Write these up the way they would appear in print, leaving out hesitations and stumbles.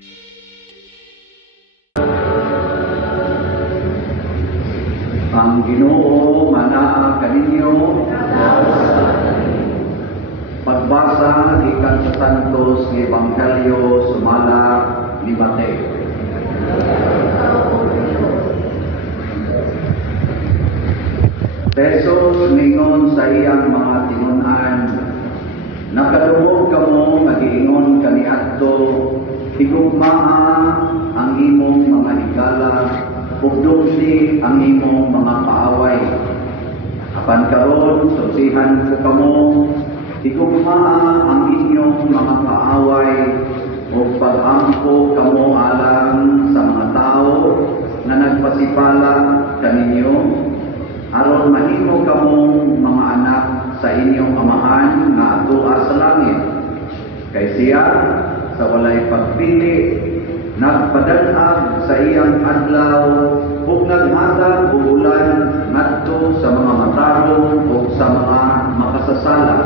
Ang Ginoo manaa kaninyo. Pagbasa gikan sa Santos nga Ebanghelyo sumala ni Mateo. Jesus ningon sa iyang mga tinun-an, nakadungog kamo nga giingon kaniadto, higugmaa ang imong mga higala, ugdumsi ang imong mga paaway. Apan karon susihan ko kamo, higugmaa ang inyong mga paaway, o pag-ampo kamo alang sa mga tao na nagpasipala kaninyo, aron mahimo kamong mga anak sa inyong amahan nga atua sa langit. Kay siya sa walay pagpili nagpadanag sa iyang adlaw ug naghatag og ulan ngadto sa mga matarong ug sa mga makasasala.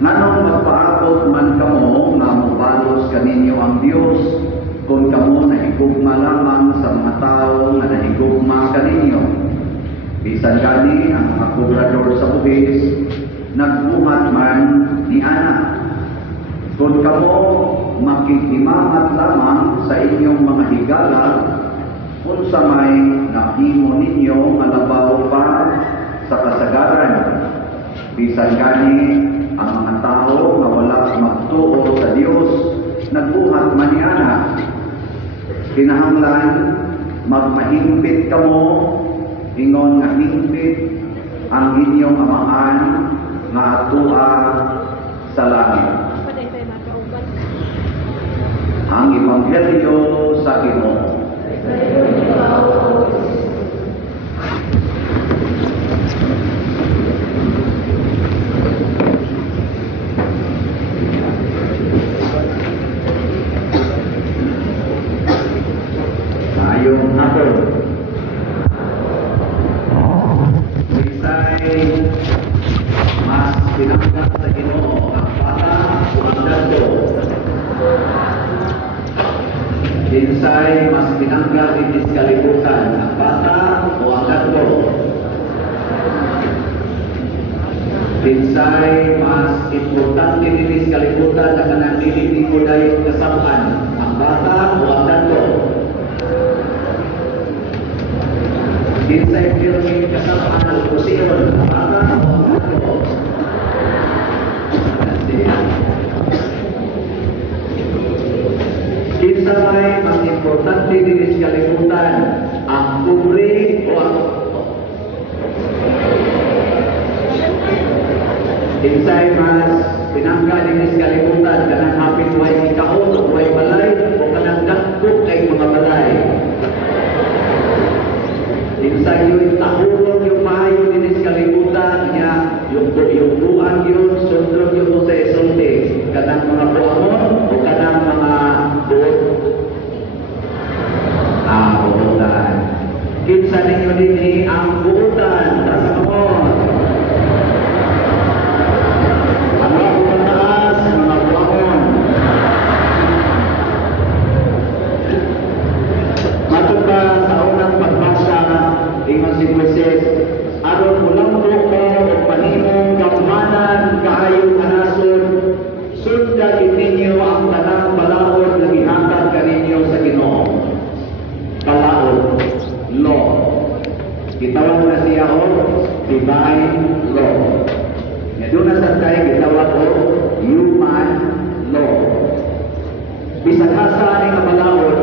Nganong magpaabot man kamo nga mobalos kaninyo ang Dios kung kamo nahigugma lamang sa mga tao nga nahigugma kaninyo. Bisan gani ang mga kobrador sa buhis nagbuhat man ni Ana. Kung kamo makikimamat lamang sa inyong mga higala, unsa may nahimo ninyo nga labaw pa sa kasagaran. Bisan gani ang mga tao nga wala magtuo sa Dios nagbuhat man ni Ana. Kinahanglan magmahimpit kamo, ingon nga himpit ang inyong amahan nga atua sa langit. Ang Ebanghelyo sa Ginoo. Ngayong hapon, mas pinanggat sa Ginoo ang bata o ang dado. Dinsay mas pinanggat itis kalibutan ang bata o ang dado. Dinsay mas importante itis kalibutan na kanang dili ko dayon kasabuan ang bata o ang dado. Dinsay pirmi kasabuan ang posisyon ang bata o ang dado. Kinsa may mas importante din sa kalibutan, ang pobre o ang kinsay mas pinangga din sa kalibutan, kanang hapit way ikaon o way balay o kanang dakpo kay mga balay. Kinsay yung tahulog yung maayo din sa kalibutan niya, yung buwan yun, sundrog yung sa esulti, kanang mga buwan o kanang mga buwan. Buutan. Kinsa ninyo din ang buutan, tasamon. Ang mga taas, mga buwan. Matuka sa unang pagbasa, ingon si Moises, aron mulambo ko o panimong kapumanan kaayong anason, sundan ninyo ang tanang balaod na gihatag kaninyo sa Ginoo. Balaod, law. Gitawag na siya o divine law. Nga doon na sa tayo gitawag o human law. Bisag asa ni nga balaod,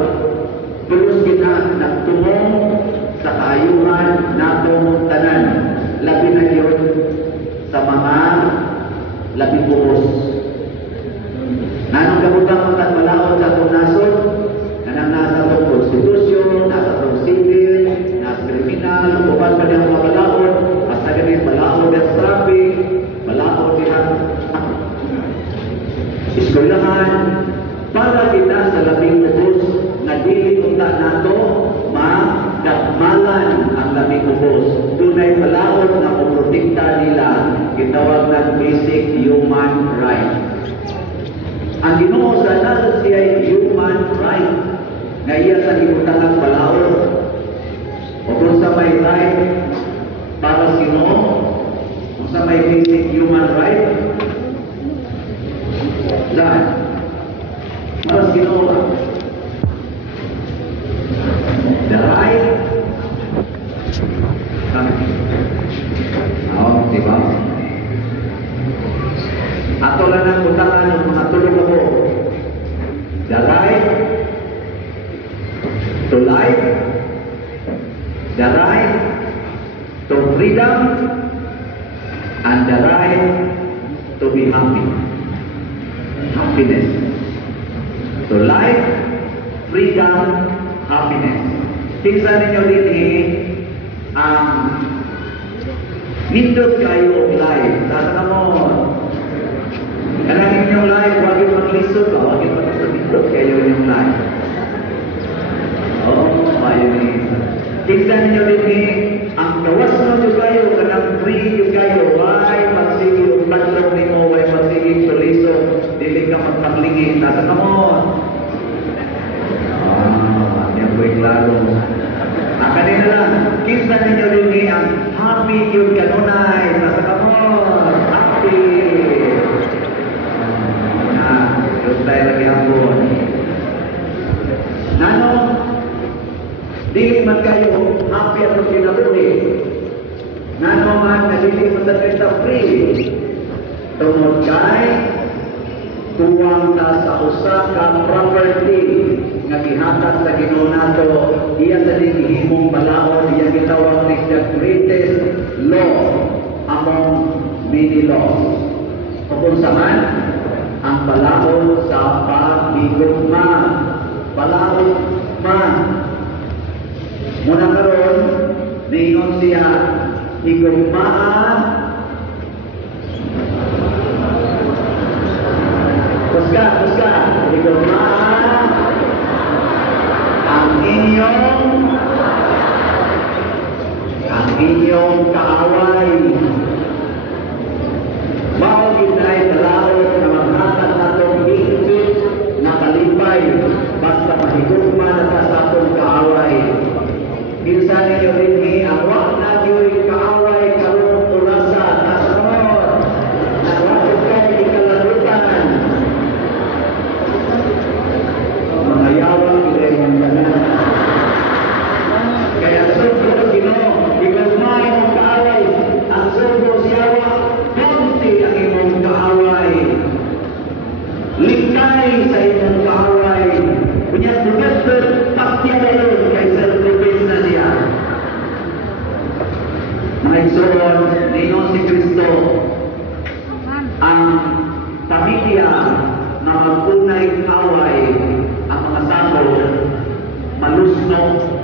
tulus gina nagtumong sa kaayuhan natong tanan, labi na yun sa mga labi buhos. Nanong kabutang mga balaod sa itong nasod, na nasa itong konstitusyon, nasa itong civil, nasa kriminal, upan pa niyang mga balaod, basta ganit balaod at traffic, balaod niya iskulahan, para kita sa labing buhos na dili unta nato magdakmalan ang labing buhos. Dunay balaod na kuprotekta nila, gitawag ng basic human right. Ang Ginoo sa nasod siya human human right nga iya sa gibutangan balaod. O kung sa may right para sino, kung sa may basic human right, dahil para sino ba? The right, diba? Ato lang ang butangan ng mga tulog ako. The right to life, the right to freedom, and the right to be happy. Happiness. To life, freedom, happiness. Tingnan ninyo din ang nindot kayo of life. Tasa mo, kanang inyong life, huwag yung maglisod ba? Huwag yung maglisod kayo inyong life. Ayun eh. Tingnan ninyo din ang gawas mo yung kayo, kanang free yung kayo, why magsige yung padlong ni mo, why magsige yung liso, dili ka magpaklingin. Tasa mo, yan po yung klaro. Kanina lang, kinsa ninyo din ang happy yung kanunay. Nasa kamon, happy. Yung tayo lagi hapon. Nano, di man kayo happy at kinabuhi. Nano man, nagili mo sa free. Tungod kay, tuwang ta sa usa ka property nga gihatag sa Ginoo nato, iya sa gihimong balaod, iya gitawag ni the greatest law among many laws. Kung saan ang balaod sa paghigugma, balaod man. Muna karon, niingon siya, higugmaan, Puska, higugmaan, ang inyong kaaway. Mao ginay balaod na maghatag natong higit na kalipay basta mahigugma na ta sa atong kaaway. Minsan ninyo rin ang wak na yung kaaway karong ulasa kasunod na wakit kayo ikalarutan. Mga yawang ilay ng ganan. Kaya sugdo Ginoo, higugma imong kaaway. Ang sugdo siyawa, konti ang imong kaaway. Likay sa imong kaaway. Bunyat-bunyat pagtya na yun kay self-defense na siya. Mga igsoon, ningon si Kristo, ang pamilya na magtunay away ang mga sako, malusno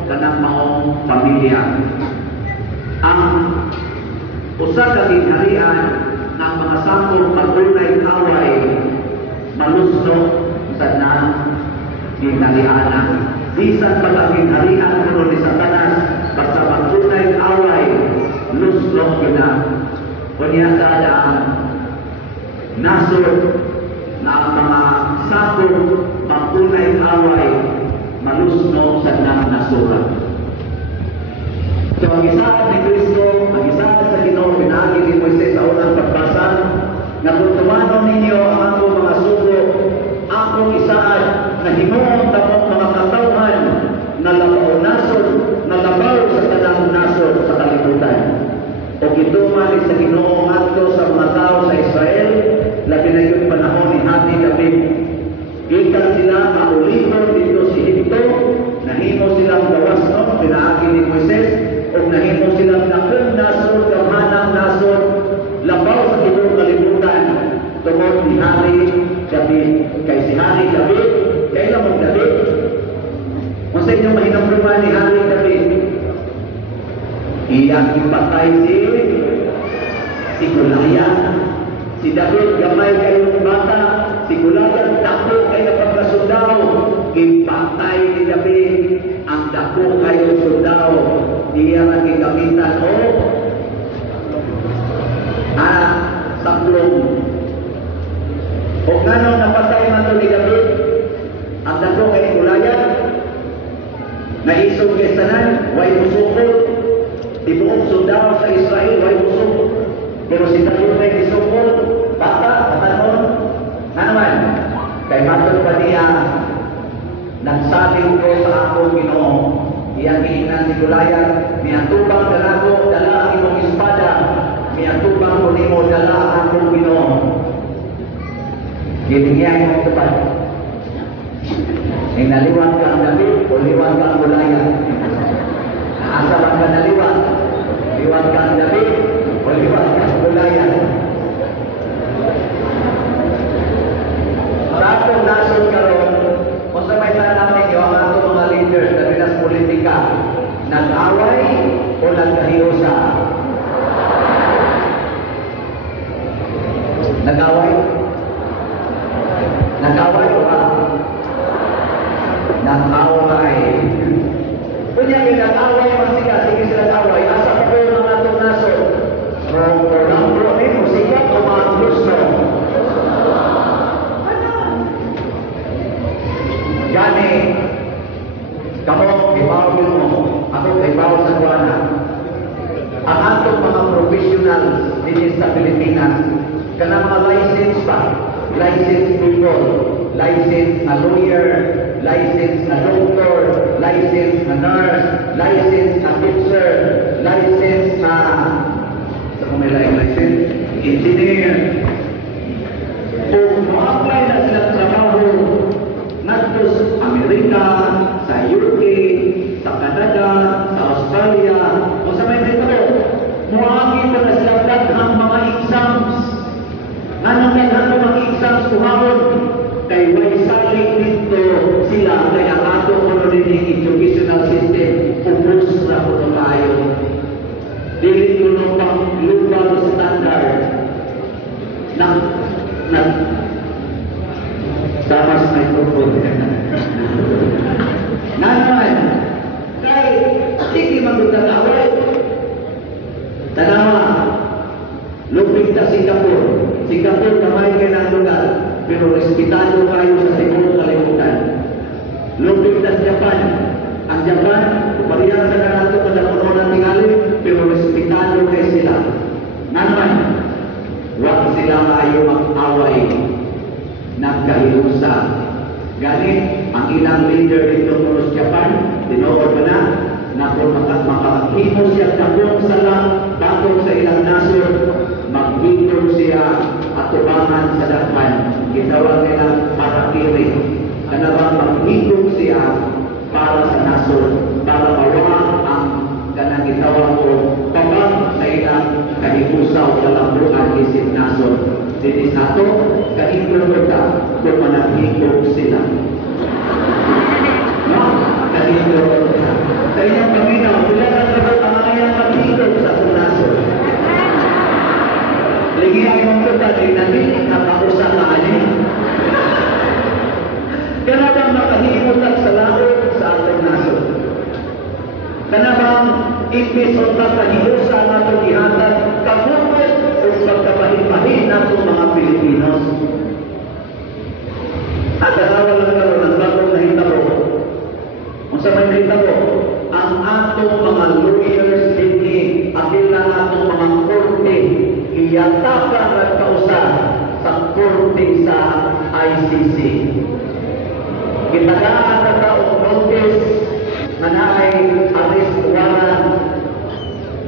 ka ng maong pamilya. Ang usa ka ginharian ng mga sako magtunay away, malusno sa nang ginharianan. Bisan pag-ginharian kuno ni Satanas, basta magtunay away, lusno gina. Kunya sada nasod na ang mga sako magtunay away, malusno sa nang nasura. So, ang isaad ni Kristo, ang isaad sa Ginoo, pinagi ni Moises sa unang pagbasa, na kung tumanaw ninyo ang akong mga sugo, akong isaad na hinuon tamong mga katawhan na labaw nasod, na labaw sa tanang nasod sa kalibutan. O gituman sa Ginoo ngadto sa mga tao sa Israel, labi na yung panahon ni Hati David. Gikan sila mauliton dito si Hito, nahimo silang gawas no, pinaagi ni Moises, o nahimo silang nakong nasod, kamanang nasod, labaw sa ibang kalibutan, tungod ni Hari David. Kay si Hari David, kailan mong David? Kung sa inyong mahinapruman ni Hari David, iyang ipatay si Goliath. Si David, gamay kayong bata, si Goliath, dako kayo pagkasundao, ipatay ni David ang dako kayong sundao. Iya ang gagamitan o saklong. O nga nung napatay man ito ni David, ang dako sundalo sa Israel, way usok. Pero si David ay isukol, bata, katanon. Na naman, kay matod pa niya, nagsaling ko sa akong Ginoo. Iyang giingnan si Goliath, niatubang ka nako, dala ang imong espada. Niatubang ko nimo, dala ang akong Ginoo. Ginigyan mo tupad. Naliwan ka ang David o liwan ka ang Goliath? Asa man ka naliwan? Liwan ka ang David o liwan ka ang Goliath? Sa atong nasod karon, kung sa may tanang ninyo ang atong mga leaders na pinas politika, nag-away o nagkahiusa? Nag-away? Nag-away o ba? Nag-away. Kunya nag-away man sila, sige sila nag-away. Asa pa ko ng atong nasod? Orang bro ni musika o mga gusto? Gani, kamu ibawin mo, ako ibawin sa kuwana. Ang atong mga professionals din sa Pilipinas, kana mga license pa, licensed people, licensed na lawyer, licensed na doctor, licensed na nurse, licensed na teacher, licensed na sa kung may license, engineer. Kung ma-apply na silang trabaho ngadto sa Amerika, sa UK, sa Canada, sa Australia, o sa may dito, muagi pa na silang daghang mga exams. Anong daghang mga exams kumawon? Kay way saling dito sila kay ang ato ordinary educational system ubos na po tayo. Dili ko nung pang global standard na damas na ipupod. Naman, kay sige magdadaway. Tanawa, lupit na Singapore. Singapore kamay kayo ng lugar, pero respetado kayo sa siguro kalimutan. Lupit na Japan. Ang Japan, upariyan sa kanato kada puno ng tingali, pero respetado kayo sila. Naman, huwag sila kayo mag-away. Nagkahilusa. Ganit, ang ilang leader dito sa Japan, tinood ba na kung makakahimo siya kapong sala, bakong sa ilang nasod, maghintong siya at tubangan sa dakpan. Gitawag nila marakiri. Ano ba maghintong siya para sa nasod, para mawag ang kanang gitawag ko pabang sa ilang kahipusaw kalambuan isip nasod. Dito sa ato, kahintong kita kung managhintong sila. No? Kahintong kita. Sa inyong paminaw, sila na sabot ang mga iyang maghintong sa nasod. Lagi ang mga kita, dinalinik na kausa ka anin. Kaya bang makahimot at sa laot sa atong nasod? Kaya bang imbis o kakahiusa na itong ihatag, kabukot o pagkapahimahin na itong mga Pilipinos? At nakawal lang karoon ng bagong nahitabo. Kung sa may nahitabo, ang atong mga lawyers hindi, aking lang atong mga korte, iyatakan at kausa sa korte sa ICC. Kitagaan na taong notice na naay arrest warrant.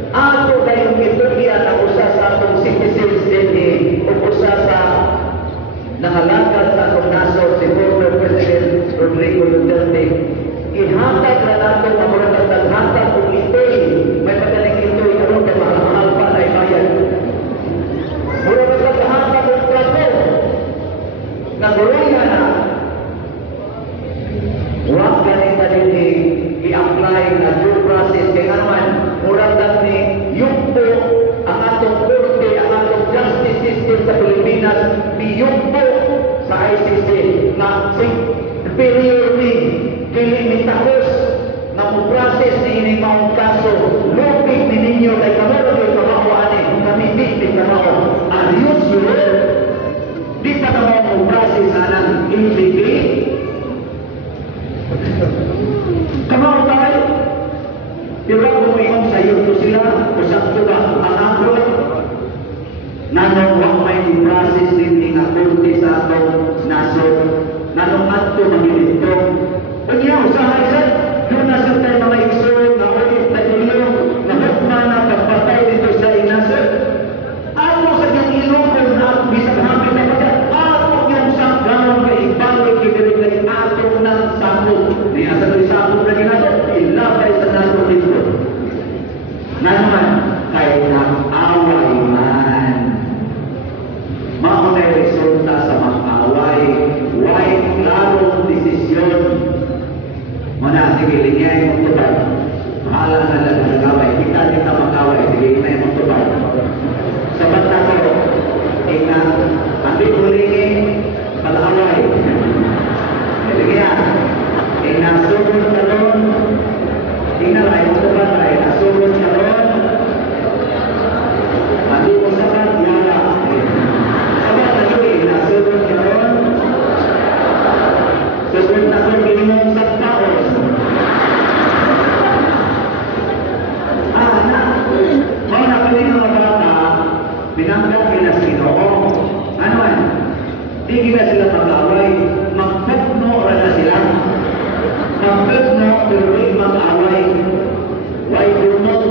Ato kayong iturya na usa sa atong citizens din o usa sa nangalakad sa atong nasod si former President Rodrigo Duterte. Ihatag na nato ang mga naghatag kung ito'y may pagaling ito'y ano ka mahal pa na ibayan. Mura na naghatag ang trato na gulaya na huwag ganit na din i-apply na due process. Kaya naman, murag ni yung po ang atong korte, ang atong justice system sa Pilipinas, yung po sa ICC na superior ni kilimitahos na mo-process ni ining maong kaso. Lupit ni ninyo kay kamero yung kamakuanin, kami di kamao. Ayos yun. Di pa na mo-process na ng ICC. Kamao tayo. Pero kung mayroon sa iyo to sila, o maglalis din nga kurti sa atong nasod nanong adto magilito. Unya usahay sa yung nasod tayo mga igsoon na ulit na ilong na hukma na pagpatay dito sa inasod. Ako sa yung ilong kung na bisang hapit na pagkat ako yung sanggaw na ibalik kinirinig atong ng sakot. Niya sa sakot na ginasod, ilabay sa nasod dito. Naman, kahit nag-away man, maunay resulta sa mag-away, why klarong desisyon. Muna, sige, linyay mong tubay. Mahala na lang mag-away. Kita mag-away, sige, linyay mong tubay. Sabat na ko, tingnan, hindi hulingi, pag-away. Linyay, tingnan, sugod ka ron, tingnan, ay mong tubay, ay nasugod ka ron, hindi mo sabat, yara. Sabat na yun, nasugod ka ron, sugod na ko, ginimong sa taon. Mga napiling mga bata, binanggap nila Ginoo. Ano man? Di na sila mag-away. Magpugno na sila. Magpugno pero di mag-away. Why bunot?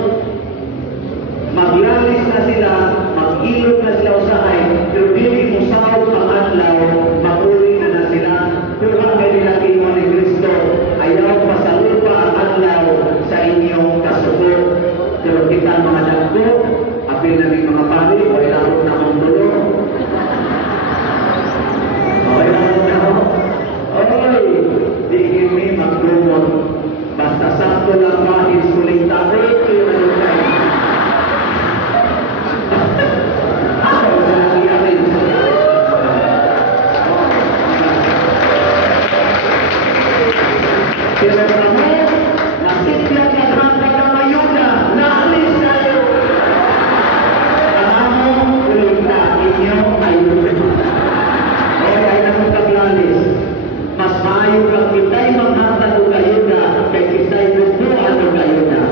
Maglalis na sila, mag-ilog na sila usahay, pero di musaw ang adlaw, mag-uli na sila. Kuha kayo nila Ginoo ni Kristo, ayaw pasalupa ang adlaw sa inyong kasuko. Pero kita mga dagko, apil namin mga pari, o ilarot na mong dulo. O ilarot na mo. Oy, di kami magdumot. Basta sakto lang kahit suling tayo, yun ang kayo. Ako, sa nangyari. Pero kami, nasityan ka hanggang ng ayuda. Naalis tayo. Ang ulit na inyong ayuda. O kaya na mong paglalis. Mas maayo kang kita'y manghatag o ayuda kay kita'y bubuan o ayuda.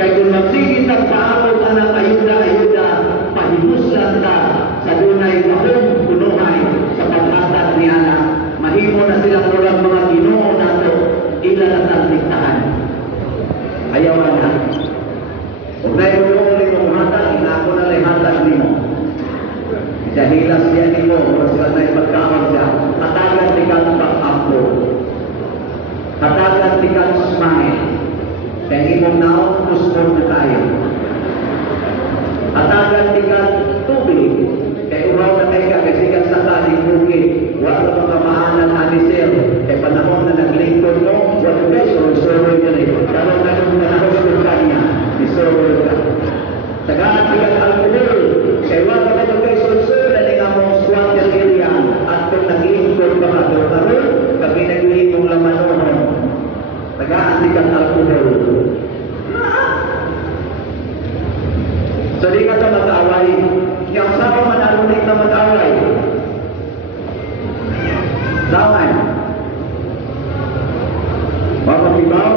Kaya kung magsigit ang paabot ang ayuda, pahimuslan ka sa dunay mahong punuhay sa paghatag ni anak. Mahimo na silang ulang mga Ginoo nato, ilan at ang diktahan. Ayawan na. Kung naiulong mo hatag, inako na lang hatag ni mo. Dahilas niya ni mo, kung sila na ipagkawag siya, hatagan di kang pag-apo. Hatagan di kang smile. Kaya imong naon, kustor na tayo. Hatagan di kang tubig. Kaya uraw na kayo ka, kasi kang sakaling bukid. Wala mga maanan anisel. Kaya panahon na naglingkod mo, wala kayo, sorry ka na ito. Kalau na kung panahon ko kanya, isorry ka. Tagaan kang alcohol. Kaya wala ka kayo, sorry na nga mong swat yung area. At kung naglingkod ka ka, pero kami naglingkod laman mo. Tagaan kang alcohol. So di ka ito mag-away. Yung sama manalunin na mag-away. Dawan. Mapapibaw.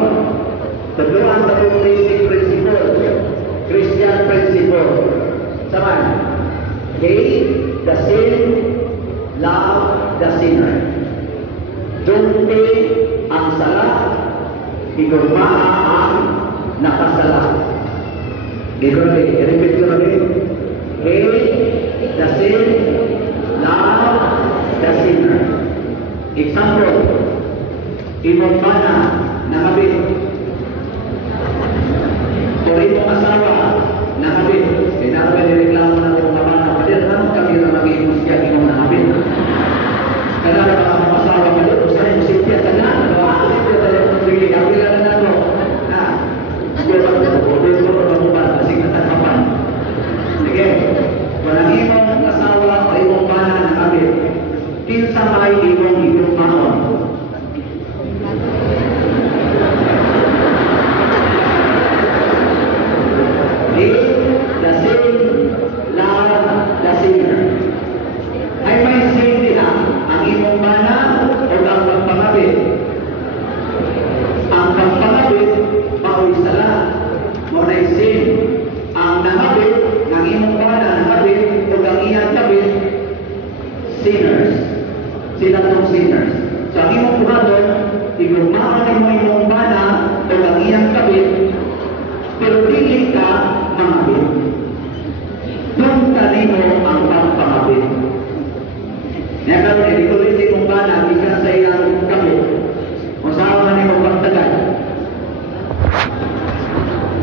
Tadluan sa kong basic principle. Christian principle. Saman. Hate the sin, love the sinner. Junti ang sala, higugmaa ang nakasala. I-repeat ko na rin. Hate the sin, love the sinner. Example, imong bana nakabit. O imong asawa nakabit. Kaya nireklamo na itong mga bana. Pwede naman kami na mag-imus siya imong nakabit. Kaya na mga asawa ka doon. Gusto na yung sitya ka na. Sige, kapila na ito. Na, sige, natakapan. Sige, walang imong asawa o imong bana nakabit. Kinsa may imong maon. The sin, love the sinner. Ay may sin diha ang imong bana o ang pagpangabit. Ang pagpangabit, mao'y sala. Mao'y sin. Ang nangabit, ng imong bana nangabit o ang iyang kabit, bana, gikan sa iyang kamo. Kung saan man imo pagtagan.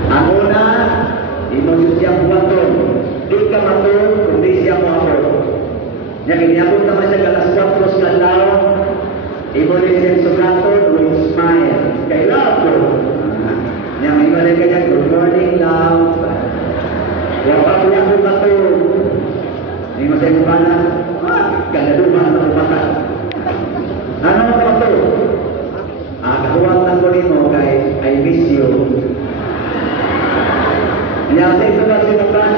Ang una, imo siya buhaton. Di ka matulog, kundi siya mo ako. Nya giniabot naman siya alas 4 sa adlaw. Imo rin siya sugaton with smile. Kay love ko. Nya may balik kanya, good morning love. Wapa po niya kung matulog. Imo sa imo bana, kagaduman ang umakan. Ano ka matulog? Kahuwatan ko nimo kay I miss you. Nya sa ito ba sinukan?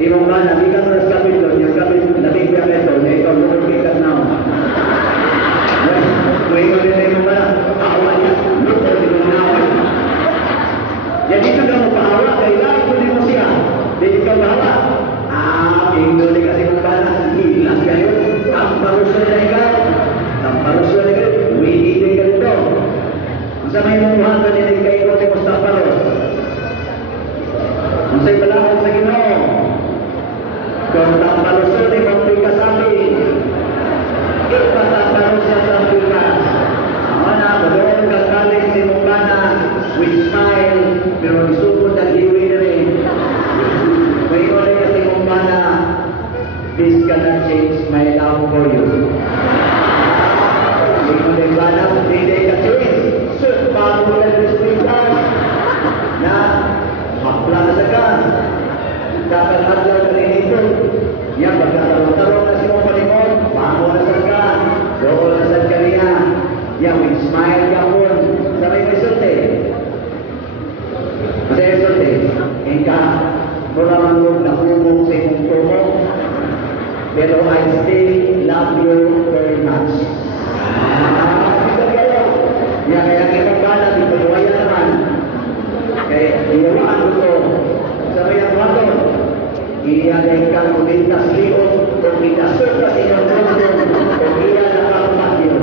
Imo ba na bilang sa kapito, yung kapito labing kapito, na ito lukod kay Katnaw. Kung imo din imo ba na, pahawa niya, lukod kay Katnaw. Yan dito ka mo pahawa, kay lahat ko din mo siya. Dito ka pahawa. Ino din kasi mo ba na, hilas kayo, ang parusyon na ikaw. Ang parusyon na ikaw, uwi din ka dito. Ang sa may mumuhan ka din kayo ko si Mustafaros. Ang sa'y balakot sa Ginoo. Kung tampalusyon ay magpika sa amin, ipatampalusyon sa pikas. Ang mana, balong kagaling si Mungana, with smile, pero isupod ang hiwi na rin. May ulit kasi Mungana, this cannot change my love for you. May ulit bana, hindi ka change. So, bago na pikas, na hapla na sa ka. Kakal-adlaw na rin ito. Yan, pagkatarong-tarong na siya palimon, pango na sa ka, doon na sa kaniya. Yan, with smile ka po. Sabi may sulte. Kasi sulte, hingga, mula manlog na humong sa imong tumo, pero I still love you very much. Yan, kaya kipagkala, di ko luwaya naman. Kaya, inuwaan ko ito. Sabi ang wato, iyan kang kumintas liyon, kung minasok ka sa iyong mundo, kung iyan nakakapat yun.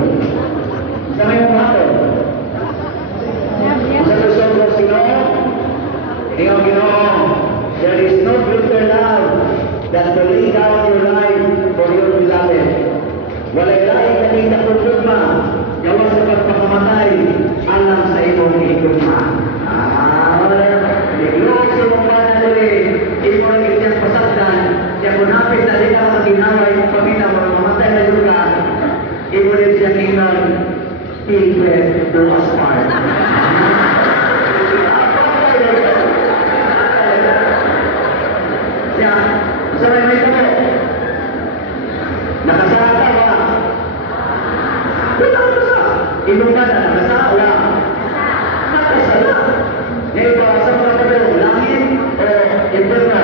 Sabi ang wato, sa lusong ko Ginoo, iyong Ginoo, there is no greater love than to lay down your life for your beloved. Walay lain kanina kutugma, gawa sa pagpakamatay, alam sa imong ikutma. Imo ang inyong pasagdan, kaya kung napit na rin ang maginaway ng pamina mo, mamatay na yung ka, imo rin siyang ingang tigre to us part. Kaya, sabay may kamo, nakasaka ba? Wala ka sa, imo ka na nakasala. Nakasala. Ngayon ba, sa mga kabilo, langit o inferno?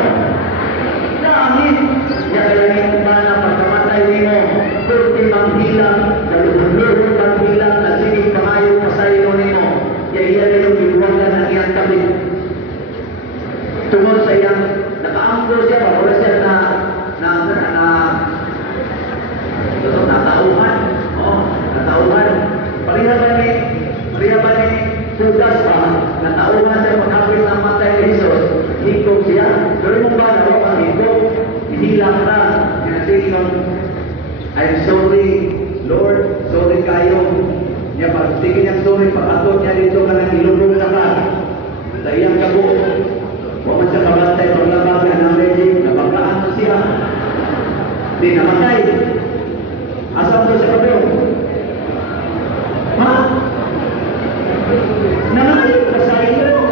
Langit. Kaya ba na pagkamatay nimo, ultimang hilang, kalubog-lubog ang hilang, na sige pangayo pa sa iyo nimo. Kaya iyan yung iwagan ng iyang tabi. Tungod sa iyang, nakaangkol siya pa, wala siya natauhan. Natauhan. Pariha ba ni Judas pa, natauhan siya pagkapit ng matay ni Jesus, higog siya. Pero yung ba na wala higog, hinilang na. Kaya I'm sorry, Lord, sorry kayo. Niya pagtigin niyang sorry, pag-atot niya dito ka ng ilubog na ka. Sa iyang kabuo. Huwag man siya kabantay, paglabagan ng legend, nabagaan mo siya. Di namatay. Asa mo siya kabuo? Ha? Nangayon ka sa iyo.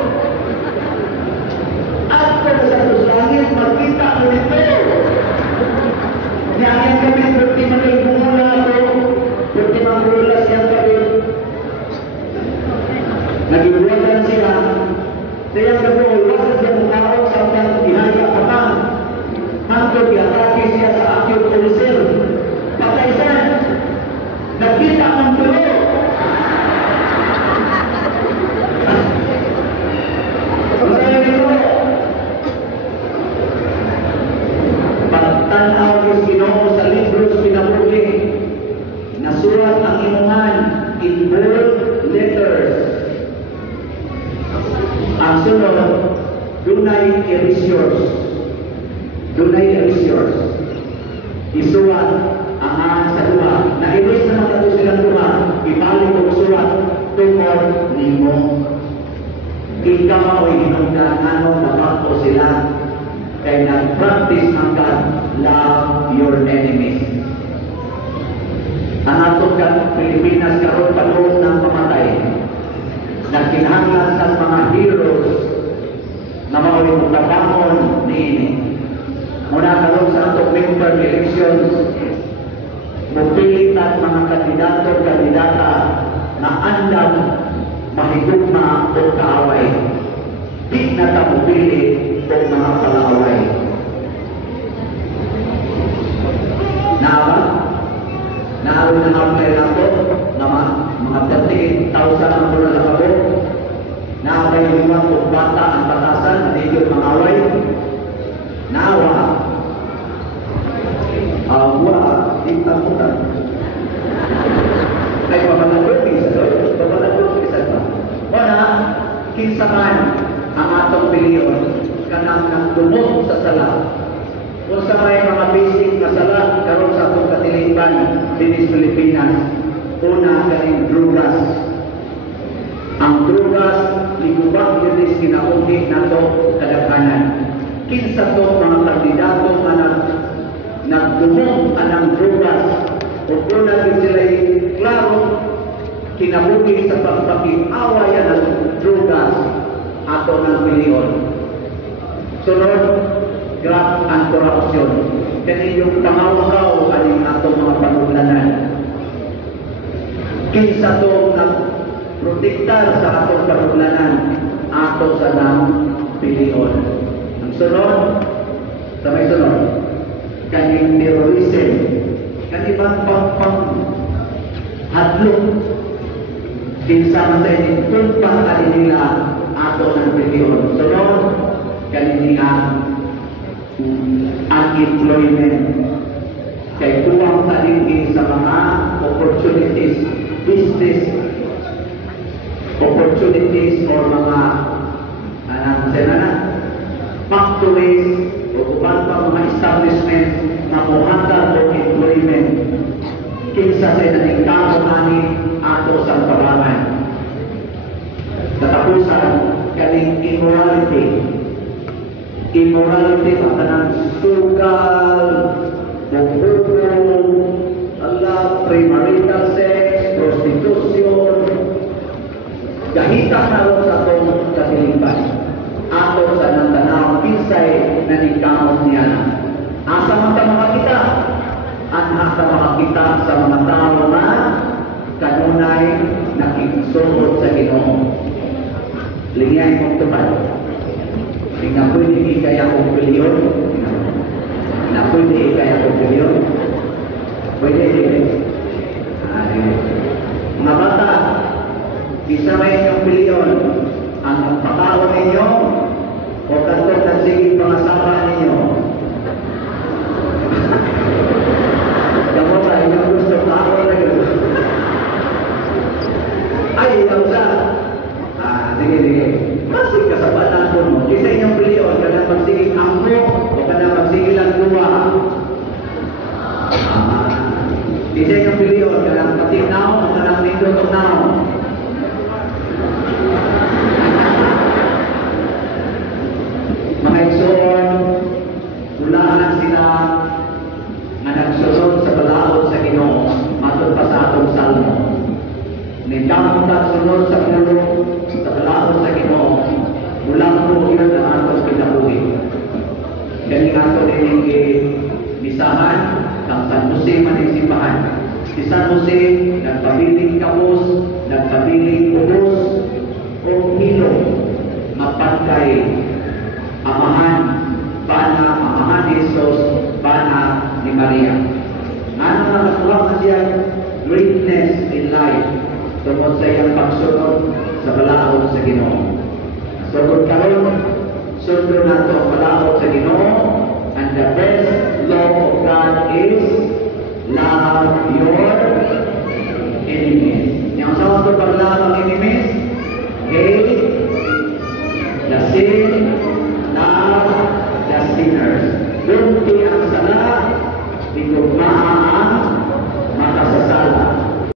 At kung sa langit, magkita mo nito. Niyangin kami, pwede magigmula ako. Pwede magmula siyang kami. Nagigwagan siya. Siyang kami, wasan siya mukhaw sa kanyang ihaya kapang. Hanggang iatake siya sa aking pulisil. Patay siya. Nagkita ang tulo. Pagtanaw yung Ginoo sa libros pinabuli, nasulat ang imungan in bold letters. Ang sunod, dunay erasures. Dunay erasures. Isulat angan sa duha. Nailis naman ato silang duha, ibalik og surat tungkol nimo. Ikaw ay hinungdan ano mapagpo sila kay nag-practice ng God, love your enemies. Ang atong Pilipinas karon padung ng pamatay, nagkinahanglan sa mga heroes na mao'y mutabangon niini. Muna karon sa atong midterm elections, mupilit ang mga kandidato-kandidata na andam mahigugma o kaaway. Di na ta mupili o mga palaaway. Naaba? Naawin na apply na ito na mga 38,000 ang mula lakabo. Naaway yung mga bata ang batasan na hindi yung mga away. Naawa. Awa, di ta mo ta. Ay, pamalagod, isa doon. Pamalagod, isa doon. Wala, kinsa man ang atong piliyon kanang nagdumog sa sala. Kung sa may mga basic na sala, karon sa atong katilipan dinis Pilipinas, una kaning drugas. Ang drugas, ligubak yun kinaunti na ito kadaghanan. Kinsa to mga kandidato na nagdumog anang drugas o kung naging sila klaro kinabuhi sa pagpakinawayan ng drugas ato ng milyon. Sunod, graft and corruption. Kani yung pangawaw aning atong mga panuglanan. Kinsa to nagprotektar sa atong panuglanan ato sa ng milyon. Ang sunod, sa may sunod, kaning terrorism, kanibang hadlok, kinsa man sa ining tumpas alin nila ato ng milyon. Sunod, kaning unemployment. Kay tuwang talingin sa mga opportunities, business opportunities or mga factories o uban pa mga establishment na muhatag o employment. Kinsa sa naningkamot ani ato sa parangan. Katapusan, kaning immorality. Immorality, matanang sugal, bukbukong, premarital sex, prostitution, gahita na rin sa itong katilipan. Ato sa nantanaw, pinsay na ningkamot niya. Asa mata makakita? Asa makakita sa mga tao na kanunay nakikisuot sa Ginoo. Lingyan mong tupad. Na pwede ikaya kong pilyon. Na pwede ikaya kong pilyon. Pwede din. Mga bata, isa may inyong pilyon. Ang pagkakaon ninyo o kanto na sige pangasama ninyo. Kamu ba inyong gusto kaon na yun? Ay, ikaw sa. Sige. Masig ka sa panahon mo. Isa inyong pilyon, kada magsiging angko o kada magsiging lang luwa. Isa inyong pilyon, kada patinaw o kada nindotong-naw. Mga igsoon, ulaan sila na nagsunod sa balaod sa Ginoo matod pa sa atong salmo. Nindang sunod sa pulo sa balaod sa Ginoo, mulang po yun ang atong pinabuhi. Galing ato din misahan ng San Jose manisipaan. Si San Jose, nagpabiling kapos, nagpabiling ubos, o hilo, mapagkay, amahan ni Jesus, bana ni Maria. Ano na nakuha na siya? Greatness in life. Tungkol sa iyang pagsunod sa balaod sa Ginoo. Sunod karon, sunod na ito ang balaod sa Ginoo, and the best law of God is love your enemies. Yang sa ito pag-love ang enemies, hate the sin, love the sinners. Bunti ang sala, digugmaan